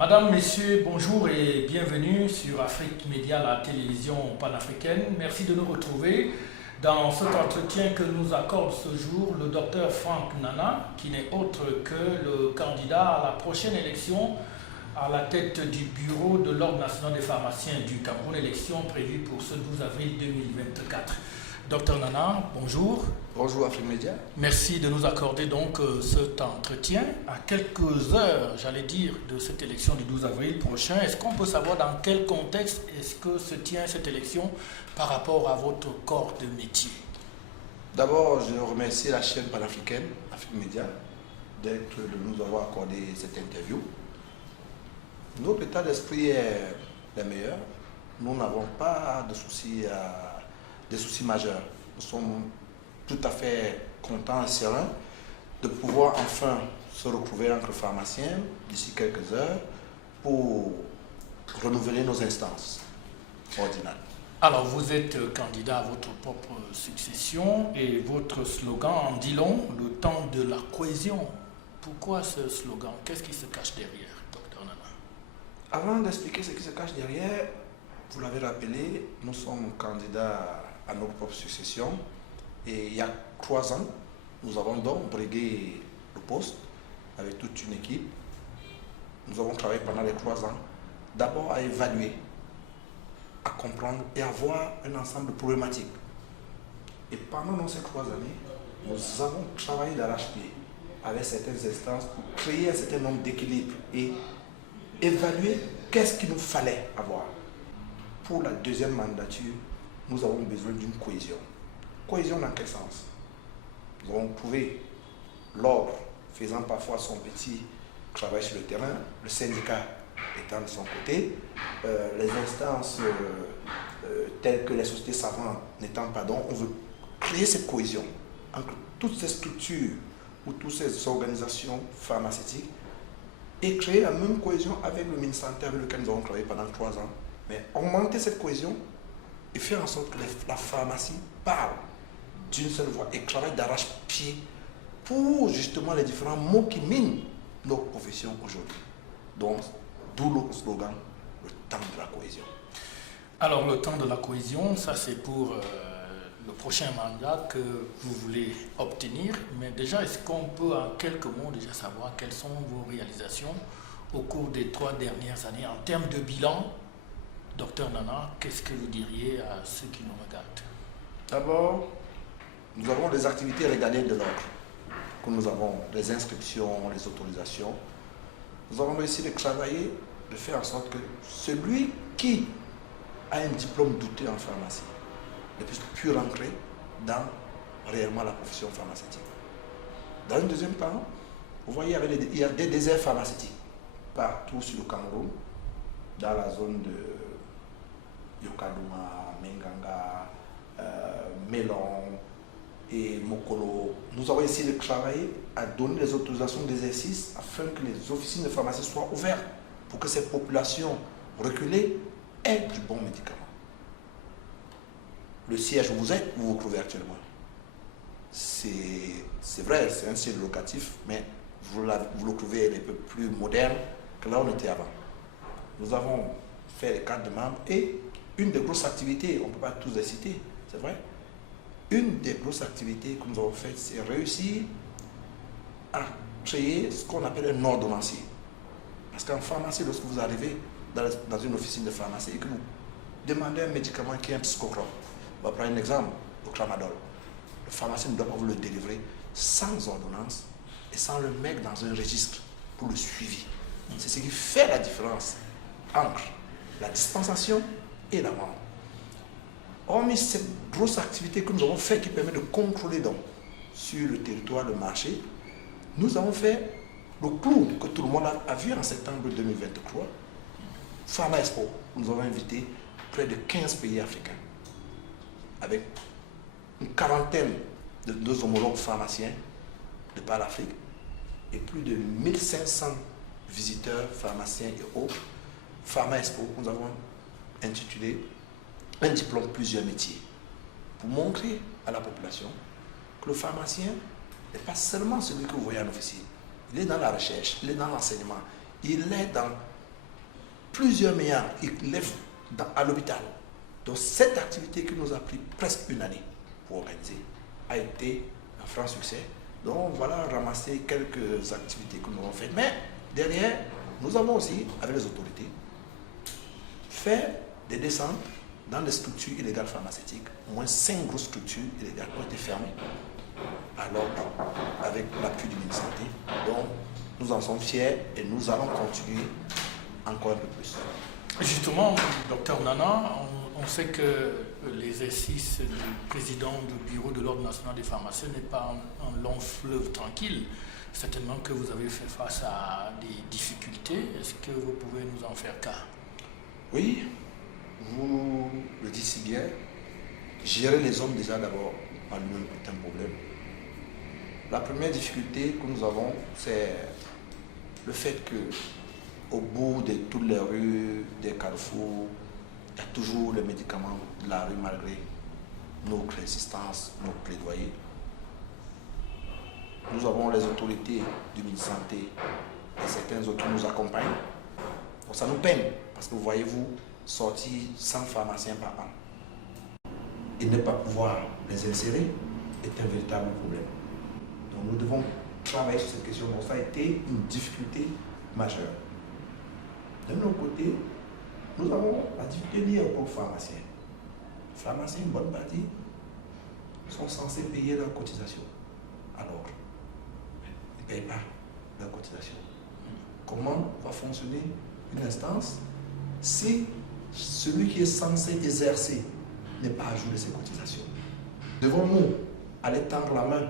Madame, Messieurs, bonjour et bienvenue sur Afrique Média, la télévision panafricaine. Merci de nous retrouver dans cet entretien que nous accorde ce jour le docteur Franck Nana, qui n'est autre que le candidat à la prochaine élection à la tête du bureau de l'Ordre national des pharmaciens du Cameroun, élection prévue pour ce 12 avril 2024. Docteur Nana, bonjour. Bonjour Afrique Média. Merci de nous accorder donc cet entretien à quelques heures, j'allais dire, de cette élection du 12 avril prochain. Est-ce qu'on peut savoir dans quel contexte est-ce que se tient cette élection par rapport à votre corps de métier? D'abord, je remercie la chaîne panafricaine, Afrique Média, de nous avoir accordé cette interview. Notre état d'esprit est le meilleur. Nous n'avons pas de soucis majeurs. Nous sommes tout à fait contents et sereins de pouvoir enfin se retrouver entre pharmaciens d'ici quelques heures pour renouveler nos instances ordinales. Alors, vous êtes candidat à votre propre succession et votre slogan en dit long, le temps de la cohésion. Pourquoi ce slogan? Qu'est-ce qui se cache derrière, docteur Nana? Avant d'expliquer ce qui se cache derrière, vous l'avez rappelé, nous sommes candidats à notre propre succession et il y a 3 ans, nous avons donc brigué le poste avec toute une équipe. Nous avons travaillé pendant les 3 ans, d'abord à évaluer, à comprendre et à voir un ensemble de problématiques. Et pendant ces 3 années, nous avons travaillé d'arrache-pied avec certaines instances pour créer un certain nombre d'équilibres et évaluer qu'est-ce qu'il nous fallait avoir. Pour la deuxième mandature, nous avons besoin d'une cohésion. Cohésion dans quel sens? Nous avons trouvé l'ordre faisant parfois son petit travail sur le terrain, le syndicat étant de son côté, les instances telles que les sociétés savantes n'étant pas donc, on veut créer cette cohésion entre toutes ces structures ou toutes ces organisations pharmaceutiques et créer la même cohésion avec le ministère avec lequel nous avons travaillé pendant 3 ans, mais augmenter cette cohésion et faire en sorte que la pharmacie parle d'une seule voix et travaille d'arrache-pied pour justement les différents mots qui minent nos professions aujourd'hui. Donc, d'où le slogan, le temps de la cohésion. Alors, le temps de la cohésion, ça c'est pour le prochain mandat que vous voulez obtenir. Mais déjà, est-ce qu'on peut en quelques mots déjà savoir quelles sont vos réalisations au cours des 3 dernières années en termes de bilan? Docteur Nana, qu'est-ce que vous diriez à ceux qui nous regardent? D'abord, nous avons les activités régaliennes de l'ordre, que nous avons les inscriptions, les autorisations. Nous avons réussi de travailler, de faire en sorte que celui qui a un diplôme douteux en pharmacie ne puisse plus rentrer dans réellement la profession pharmaceutique. Dans un deuxième temps, vous voyez, il y a des déserts pharmaceutiques partout sur le Cameroun, dans la zone de Yokaluma, Menganga, Mélon et Mokolo. Nous avons essayé de travailler à donner les autorisations d'exercice afin que les officines de pharmacie soient ouvertes pour que ces populations reculées aient du bon médicament. Le siège où vous êtes, vous vous trouvez actuellement. C'est vrai, c'est un siège locatif, mais vous le trouvez un peu plus moderne que là où on était avant. Nous avons fait les cartes de membres et une des grosses activités, on ne peut pas tous les citer, c'est vrai, une des grosses activités que nous avons faites, c'est réussir à créer ce qu'on appelle un ordonnancier. Parce qu'en pharmacie, lorsque vous arrivez dans une officine de pharmacie et que vous demandez un médicament qui est un psychotrope, on va prendre un exemple, le tramadol. Le pharmacien ne doit pas vous le délivrer sans ordonnance et sans le mettre dans un registre pour le suivi. C'est ce qui fait la différence entre la dispensation et la vente. Hormis cette grosse activité que nous avons faite qui permet de contrôler donc sur le territoire le marché, nous avons fait le clou que tout le monde a vu en septembre 2023, Pharma Expo. Nous avons invité près de 15 pays africains avec une quarantaine de nos homologues pharmaciens de par l'Afrique et plus de 1500 visiteurs, pharmaciens et autres. Pharma Expo, nous avons intitulé un diplôme plusieurs métiers pour montrer à la population que le pharmacien n'est pas seulement celui que vous voyez en officine. Il est dans la recherche, il est dans l'enseignement, il est dans plusieurs milliards à l'hôpital. Donc cette activité qui nous a pris presque une année pour organiser a été un franc succès. Donc voilà, ramasser quelques activités que nous avons faites. Mais derrière, nous avons aussi, avec les autorités, fait des descentes dans les structures illégales pharmaceutiques. Au moins 5 grosses structures illégales ont été fermées à l'ordre avec l'appui du ministère de la Santé. Donc nous en sommes fiers et nous allons continuer encore un peu plus. Justement, docteur Nana, on sait que l'exercice du président du bureau de l'Ordre national des pharmaciens n'est pas un long fleuve tranquille. Certainement que vous avez fait face à des difficultés. Est-ce que vous pouvez nous en faire cas? Oui, vous le dites si bien. Gérer les hommes déjà d'abord en lui-même est un problème. La première difficulté que nous avons, c'est le fait que au bout de toutes les rues, des carrefours, il y a toujours les médicaments de la rue malgré nos résistances, nos plaidoyers. Nous avons les autorités du ministère de la Santé et certains autres qui nous accompagnent. Donc ça nous peine parce que voyez-vous, sortir 100 pharmaciens par an et ne pas pouvoir les insérer est un véritable problème. Donc nous devons travailler sur cette question. Donc ça a été une difficulté majeure. De notre côté, nous avons la difficulté liée aux pharmaciens. Les pharmaciens, une bonne partie, sont censés payer leur cotisation. Alors, ils ne payent pas leur cotisation. Comment va fonctionner une instance si celui qui est censé exercer n'est pas à jour de ses cotisations? Devons-nous aller tendre la main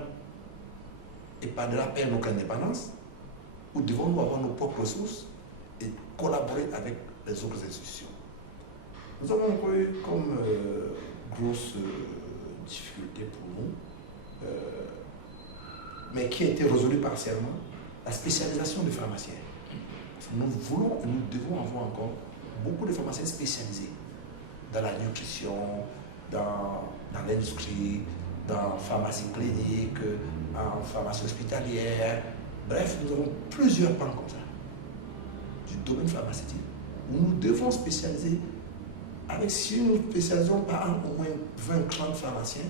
et pas de la perdre notre indépendance, ou devons-nous avoir nos propres ressources et collaborer avec les autres institutions? Nous avons eu comme grosse difficulté pour nous, mais qui a été résolue partiellement, la spécialisation des pharmaciens. Nous voulons et nous devons avoir encore beaucoup de pharmaciens spécialisés dans la nutrition, dans l'industrie, dans la pharmacie clinique, en pharmacie hospitalière. Bref, nous avons plusieurs pans comme ça du domaine pharmaceutique où nous devons spécialiser. Avec, si nous spécialisons par an au moins 20-30 pharmaciens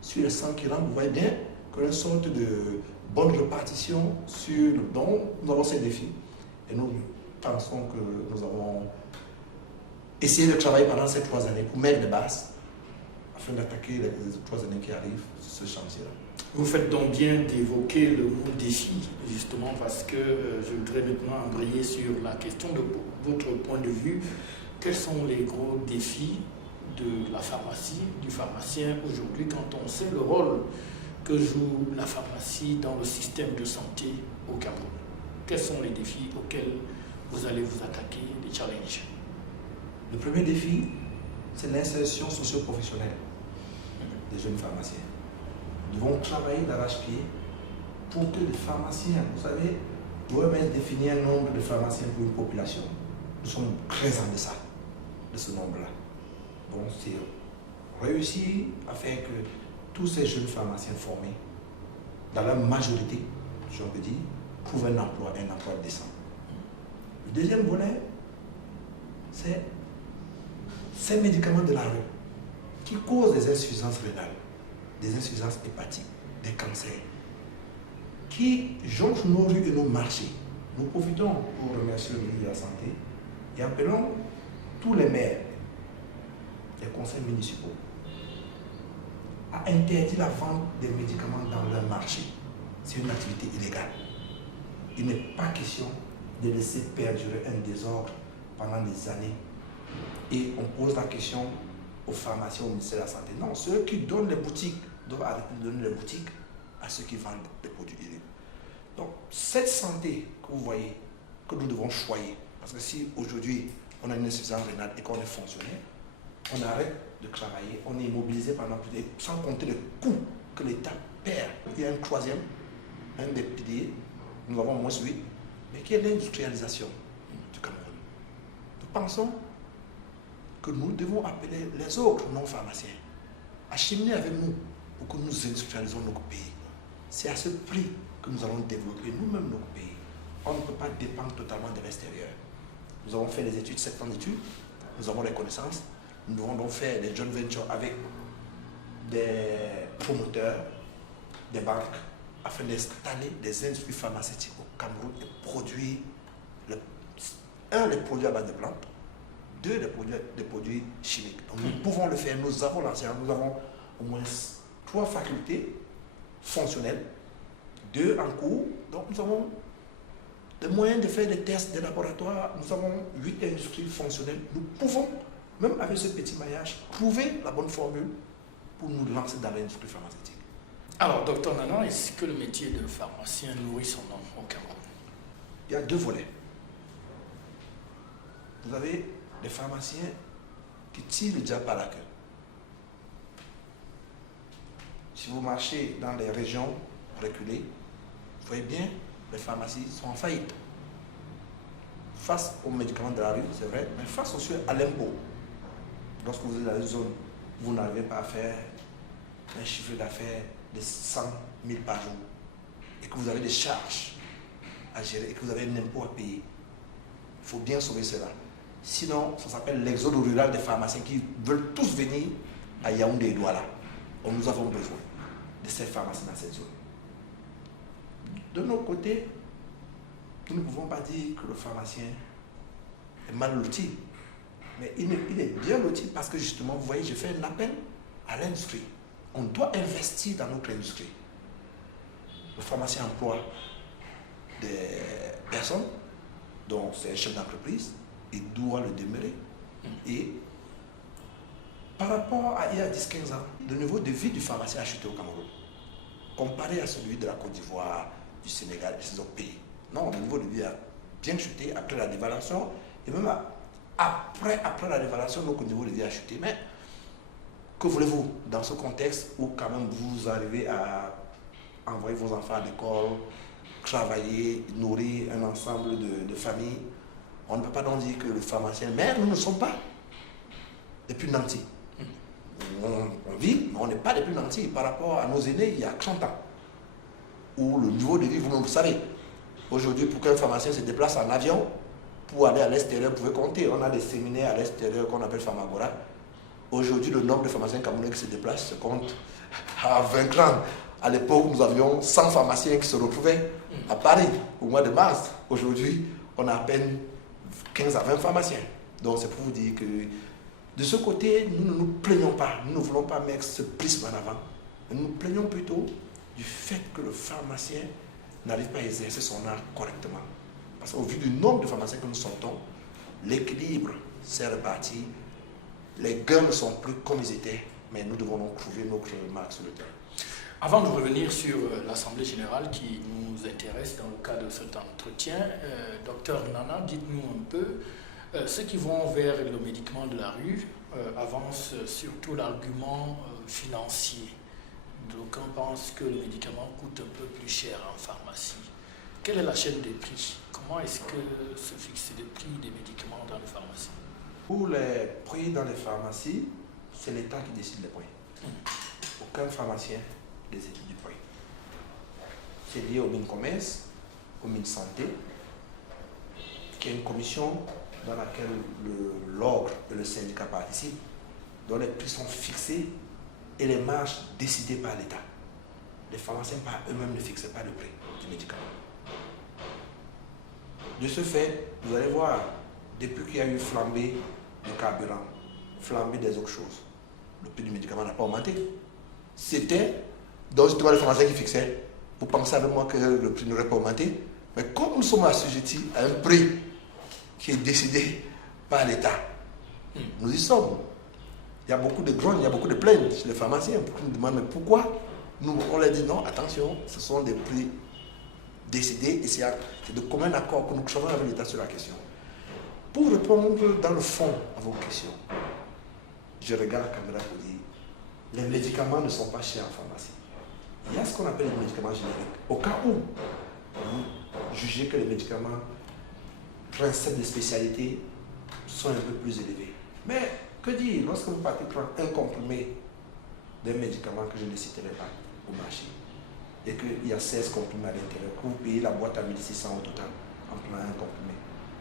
sur les 100 qui rentrent, vous voyez bien qu'il y a une sorte de bonne répartition sur le don. Nous avons ces défis et nous pensons que nous avons essayé de travailler pendant ces 3 années pour mettre les bases afin d'attaquer les 3 années qui arrivent sur ce chantier-là. Vous faites donc bien d'évoquer le mot défi, justement, parce que je voudrais maintenant embrayer sur la question de votre point de vue. Quels sont les gros défis de la pharmacie, du pharmacien aujourd'hui, quand on sait le rôle que joue la pharmacie dans le système de santé au Cameroun? Quels sont les défis auxquels vous allez vous attaquer, les challenges? Le premier défi, c'est l'insertion socio-professionnelle des jeunes pharmaciens. Nous devons travailler d'arrache-pied pour que les pharmaciens, vous savez, l'OMS définit un nombre de pharmaciens pour une population. Nous sommes très en deçà de ce nombre-là. Donc c'est réussir à faire que tous ces jeunes pharmaciens formés, dans la majorité, je peux dire, trouvent un emploi décent. Le deuxième volet, c'est ces médicaments de la rue qui causent des insuffisances rénales, des insuffisances hépatiques, des cancers, qui jonchent nos rues et nos marchés. Nous profitons pour remercier le ministre de la Santé et appelons tous les maires, les conseils municipaux, à interdire la vente des médicaments dans leur marché. C'est une activité illégale. Il n'est pas question de laisser perdurer un désordre pendant des années. Et on pose la question aux pharmaciens, au ministère de la Santé. Non, ceux qui donnent les boutiques doivent arrêter de donner les boutiques à ceux qui vendent des produits illégaux. Donc, cette santé que vous voyez, que nous devons choyer, parce que si aujourd'hui on a une insuffisance rénale et qu'on est fonctionnaire, on arrête de travailler, on est immobilisé pendant plus de... sans compter les coûts que l'État perd. Il y a un troisième, un des piliers, nous avons moins suivi, mais qui est l'industrialisation du Cameroun. Nous pensons que nous devons appeler les autres non-pharmaciens à cheminer avec nous pour que nous industrialisons notre pays. C'est à ce prix que nous allons développer nous-mêmes notre pays. On ne peut pas dépendre totalement de l'extérieur. Nous avons fait les études, 7 ans d'études, nous avons les connaissances. Nous devons donc faire des joint ventures avec des promoteurs, des banques, afin d'installer des industries pharmaceutiques au Cameroun et produire, les produits à base de plantes, deux, des produits chimiques. Donc nous pouvons le faire, nous avons l'enseignant, nous avons au moins 3 facultés fonctionnelles, 2 en cours, donc nous avons des moyens de faire des tests, des laboratoires, nous avons 8 industries fonctionnelles, nous pouvons, même avec ce petit maillage, trouver la bonne formule pour nous lancer dans l'industrie pharmaceutique. Alors, docteur Nana, est-ce que le métier de pharmacien nourrit son nom au Cameroun? Il y a 2 volets. Vous avez des pharmaciens qui tirent le diable par la queue. Si vous marchez dans les régions reculées, vous voyez bien, les pharmacies sont en faillite. Face aux médicaments de la rue, c'est vrai, mais face aussi à l'impôt. Lorsque vous êtes dans une zone, vous n'arrivez pas à faire un chiffre d'affaires de 100 000 par jour, et que vous avez des charges à gérer, et que vous avez un impôt à payer. Il faut bien sauver cela. Sinon, ça s'appelle l'exode rural des pharmaciens qui veulent tous venir à Yaoundé et Douala. Donc nous avons besoin de ces pharmaciens dans cette zone. De notre côté, nous ne pouvons pas dire que le pharmacien est mal loti, mais il est bien loti parce que justement, vous voyez, je fais un appel à l'industrie. On doit investir dans notre industrie. Le pharmacien emploie des personnes, dont c'est un chef d'entreprise, il doit le demeurer. Et par rapport à il y a 10-15 ans, le niveau de vie du pharmacien a chuté au Cameroun, comparé à celui de la Côte d'Ivoire, du Sénégal et ces autres pays. Non, le niveau de vie a bien chuté après la dévaluation, et même après la dévaluation, notre niveau de vie a chuté. Mais que voulez-vous dans ce contexte où quand même vous arrivez à envoyer vos enfants à l'école, travailler, nourrir un ensemble de familles? On ne peut pas donc dire que le pharmacien, mais nous ne sommes pas des plus nantis. On vit, mais on n'est pas des plus nantis par rapport à nos aînés il y a 30 ans, où le niveau de vie, vous-même vous savez, aujourd'hui pour qu'un pharmacien se déplace en avion, pour aller à l'extérieur, vous pouvez compter, on a des séminaires à l'extérieur qu'on appelle Pharmagora. Aujourd'hui, le nombre de pharmaciens camerounais qui se déplacent se compte à 20 grands. À l'époque, nous avions 100 pharmaciens qui se retrouvaient à Paris au mois de mars. Aujourd'hui, on a à peine 15 à 20 pharmaciens. Donc c'est pour vous dire que de ce côté, nous ne nous plaignons pas. Nous ne voulons pas mettre ce prisme en avant. Nous nous plaignons plutôt du fait que le pharmacien n'arrive pas à exercer son art correctement. Parce qu'au vu du nombre de pharmaciens que nous sortons, l'équilibre s'est réparti. Les gains ne sont plus comme ils étaient, mais nous devons donc trouver notre marque sur le terrain. Avant de revenir sur l'Assemblée générale qui nous intéresse dans le cadre de cet entretien, docteur Nana, dites-nous un peu, ceux qui vont vers le médicament de la rue avancent surtout l'argument financier. D'aucuns pensent que le médicament coûte un peu plus cher en pharmacie. Quelle est la chaîne des prix? Comment est-ce que se fixent les prix des médicaments dans les pharmacies? Pour les prix dans les pharmacies, c'est l'État qui décide les prix. Aucun pharmacien décide du prix. C'est lié au MINCOMERCE, au MINSanté, qui est une commission dans laquelle l'ordre et le syndicat participent, dont les prix sont fixés et les marges décidées par l'État. Les pharmaciens par eux-mêmes ne fixent pas le prix du médicament. De ce fait, vous allez voir, depuis qu'il y a eu flambée du carburant, flambée des autres choses, le prix du médicament n'a pas augmenté. C'était donc justement les pharmaciens qui fixaient. Vous pensez avec moi que le prix n'aurait pas augmenté? Mais comme nous sommes assujettis à un prix qui est décidé par l'État, nous y sommes. Il y a beaucoup de grogne, il y a beaucoup de plaintes chez les pharmaciens. Ils nous demandent mais pourquoi? Nous, on leur dit non, attention, ce sont des prix décidés et c'est de commun accord que nous travaillons avec l'État sur la question. Pour répondre dans le fond à vos questions, je regarde la caméra pour dire les médicaments ne sont pas chers en pharmacie. Il y a ce qu'on appelle les médicaments génériques. Au cas où vous jugez que les médicaments principes de spécialité sont un peu plus élevés. Mais que dire lorsque vous partez prendre un comprimé d'un médicament que je ne citerai pas au marché et qu'il y a 16 comprimés à l'intérieur, que vous payez la boîte à 1600 au total en prenant un comprimé.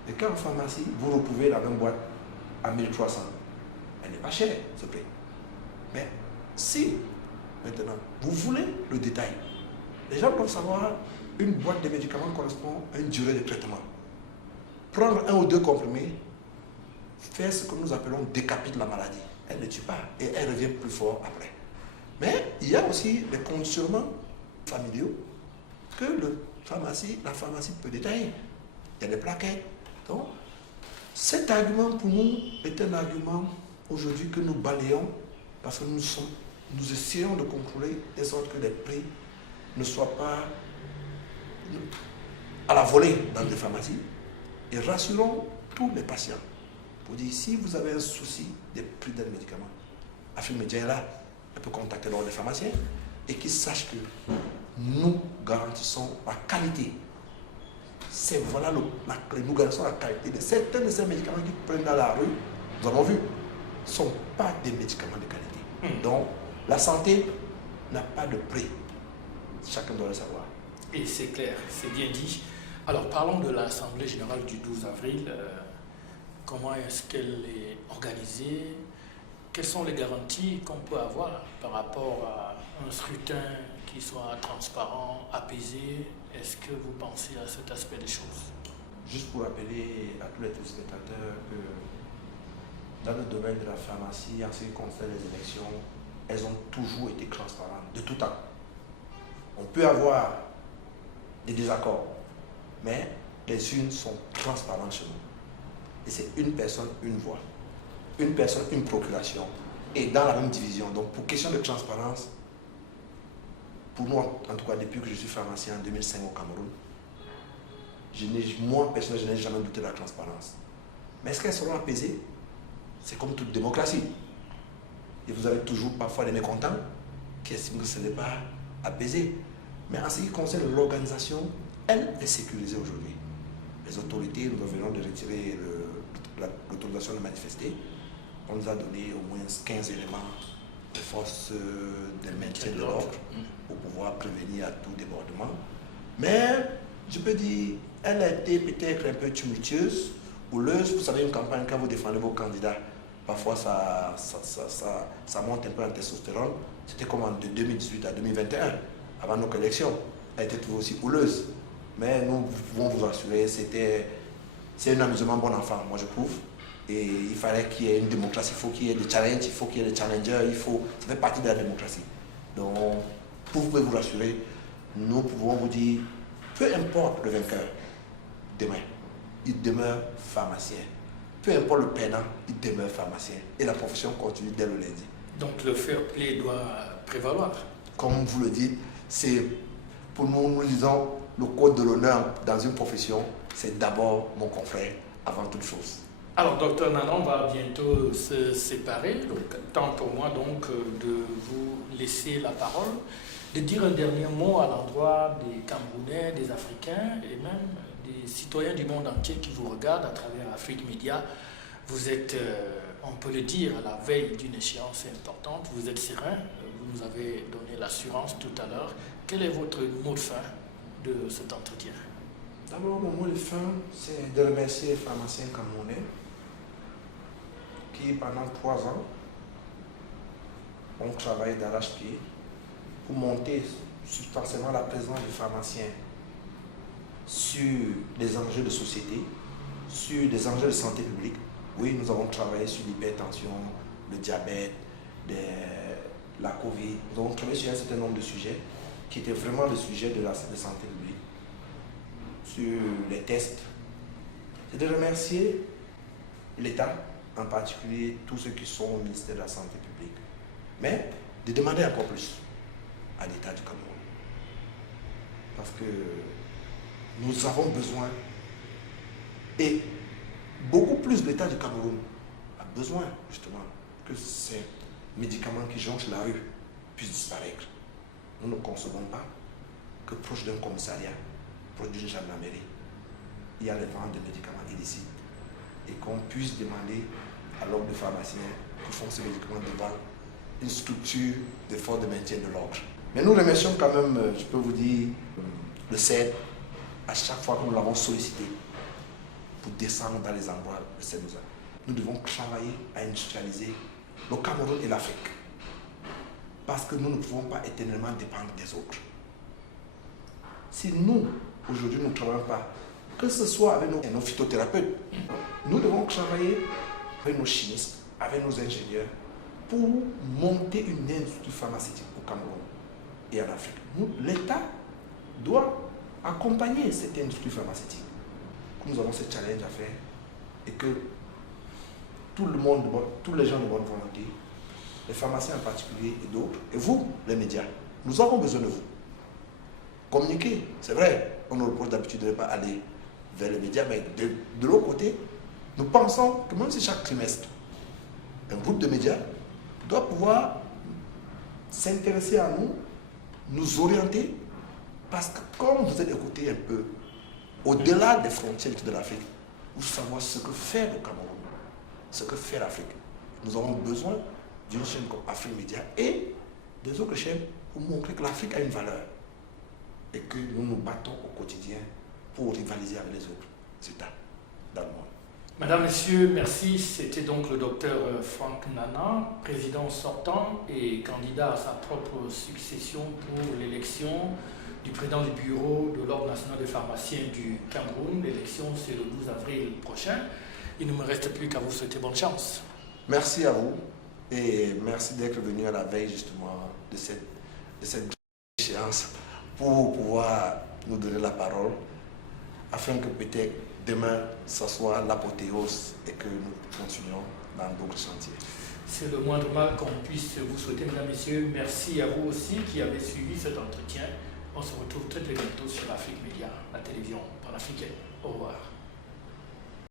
Et quand en pharmacie, vous retrouvez la même boîte à 1300, elle n'est pas chère, s'il vous plaît. Mais si, maintenant, vous voulez le détail, les gens doivent savoir une boîte de médicaments correspond à une durée de traitement. Prendre un ou deux comprimés, faire ce que nous appelons décapite la maladie. Elle ne tue pas et elle revient plus fort après. Mais il y a aussi les conditionnements familiaux que la pharmacie peut détailler. Il y a des plaquettes. Donc, cet argument pour nous est un argument aujourd'hui que nous balayons parce que nous essayons de contrôler de sorte que les prix ne soient pas à la volée dans les pharmacies et rassurons tous les patients pour dire si vous avez un souci des prix d'un médicament, Afrique Média est là, elle peut contacter l'ordre des pharmaciens et qu'ils sachent que nous garantissons la qualité. C'est voilà la clé, nous garantissons la qualité de certains de ces médicaments qui prennent dans la rue, nous avons vu, ne sont pas des médicaments de qualité. Donc la santé n'a pas de prix. Chacun doit le savoir. Et c'est clair, c'est bien dit. Alors parlons de l'Assemblée générale du 12 avril. Comment est-ce qu'elle est organisée? Quelles sont les garanties qu'on peut avoir par rapport à un scrutin qui soit transparent, apaisé? Est-ce que vous pensez à cet aspect des choses? Juste pour rappeler à tous les téléspectateurs que dans le domaine de la pharmacie, en ce qui concerne les élections, elles ont toujours été transparentes, de tout temps. On peut avoir des désaccords, mais les urnes sont transparentes chez nous. Et c'est une personne, une voix. Une personne, une procuration. Et dans la même division. Donc pour question de transparence, pour moi, en tout cas depuis que je suis pharmacien en 2005 au Cameroun, moi personnellement, je n'ai jamais douté de la transparence. Mais est-ce qu'elles seront apaisées? C'est comme toute démocratie. Et vous avez toujours parfois des mécontents qui estiment que ce n'est pas apaisé. Mais en ce qui concerne l'organisation, elle est sécurisée aujourd'hui. Les autorités, nous venons de retirer l'autorisation de manifester. On nous a donné au moins 15 éléments de force de maintien de l'ordre pour pouvoir prévenir à tout débordement. Mais je peux dire, elle a été peut-être un peu tumultueuse, houleuse. Vous savez, une campagne, quand vous défendez vos candidats, parfois ça monte un peu en testostérone. C'était comme de 2018 à 2021, avant nos élections. Elle était toujours aussi houleuse. Mais nous pouvons vous assurer, c'est un amusement bon enfant, moi je trouve. Et il fallait qu'il y ait une démocratie, il faut qu'il y ait des challenges, il faut qu'il y ait des challengers, ça fait partie de la démocratie. Donc, vous pouvez vous rassurer, nous pouvons vous dire, peu importe le vainqueur, demain, il demeure pharmacien. Peu importe le perdant, il demeure pharmacien. Et la profession continue dès le lundi. Donc le fair play doit prévaloir. Comme vous le dites, c'est pour nous, nous disons, le code de l'honneur dans une profession, c'est d'abord mon confrère, avant toute chose. Alors, docteur Nana, on va bientôt se séparer. Donc, temps pour moi donc de vous laisser la parole, de dire un dernier mot à l'endroit des Camerounais, des Africains et même des citoyens du monde entier qui vous regardent à travers Afrique Média. Vous êtes, on peut le dire, à la veille d'une échéance importante. Vous êtes serein. Vous nous avez donné l'assurance tout à l'heure. Quel est votre mot de fin de cet entretien? D'abord, mon mot de fin, c'est de remercier les pharmaciens camerounais qui, pendant 3 ans, ont travaillé d'arrache-pied pour monter substantiellement la présence des pharmaciens sur des enjeux de société, sur des enjeux de santé publique. Oui, nous avons travaillé sur l'hypertension, le diabète, la Covid. Nous avons travaillé sur un certain nombre de sujets qui étaient vraiment des sujets de santé publique, sur les tests. C'est de remercier l'État, en particulier tous ceux qui sont au ministère de la Santé publique, mais de demander encore plus à l'État du Cameroun. Parce que nous avons besoin, et beaucoup plus l'État du Cameroun a besoin justement que ces médicaments qui jonchent la rue puissent disparaître. Nous ne concevons pas que proche d'un commissariat, proche d'une gendarmerie, il y a les ventes de médicaments illicites et qu'on puisse demander à l'ordre de pharmaciens qui font ces médicaments devant une structure de force de maintien de l'ordre. Mais nous remercions quand même, je peux vous dire, le CED, à chaque fois que nous l'avons sollicité pour descendre dans les endroits de ces besoins. Nous devons travailler à industrialiser le Cameroun et l'Afrique. Parce que nous ne pouvons pas éternellement dépendre des autres. Si nous, aujourd'hui, nous ne travaillons pas, que ce soit avec nos phytothérapeutes, nous devons travailler avec nos chimistes, avec nos ingénieurs, pour monter une industrie pharmaceutique au Cameroun et en Afrique. L'État doit accompagner cette industrie pharmaceutique. Nous avons ce challenge à faire et que tout le monde, tous les gens de bonne volonté, les pharmaciens en particulier et d'autres, et vous, les médias, nous avons besoin de vous. Communiquer, c'est vrai, on nous reproche d'habitude de ne pas aller vers les médias, mais de l'autre côté, nous pensons que même si chaque trimestre, un groupe de médias doit pouvoir s'intéresser à nous, nous orienter, parce que comme vous êtes écouté un peu, au-delà des frontières de l'Afrique, vous savez ce que fait le Cameroun, ce que fait l'Afrique. Nous avons besoin d'une chaîne comme Afrique Média et des autres chaînes pour montrer que l'Afrique a une valeur et que nous nous battons au quotidien pour rivaliser avec les autres États dans le monde. Madame, Messieurs, merci. C'était donc le docteur Franck Nana, président sortant et candidat à sa propre succession pour l'élection du président du bureau de l'Ordre national des pharmaciens du Cameroun. L'élection, c'est le 12 avril prochain. Il ne me reste plus qu'à vous souhaiter bonne chance. Merci à vous et merci d'être venu à la veille justement de cette échéance pour pouvoir nous donner la parole afin que peut-être demain, ce soit l'apothéose et que nous continuions dans d'autres chantiers. C'est le moindre mal qu'on puisse vous souhaiter, mesdames, messieurs. Merci à vous aussi qui avez suivi cet entretien. On se retrouve très bientôt sur Afrique Média, la télévision panafricaine. Au revoir.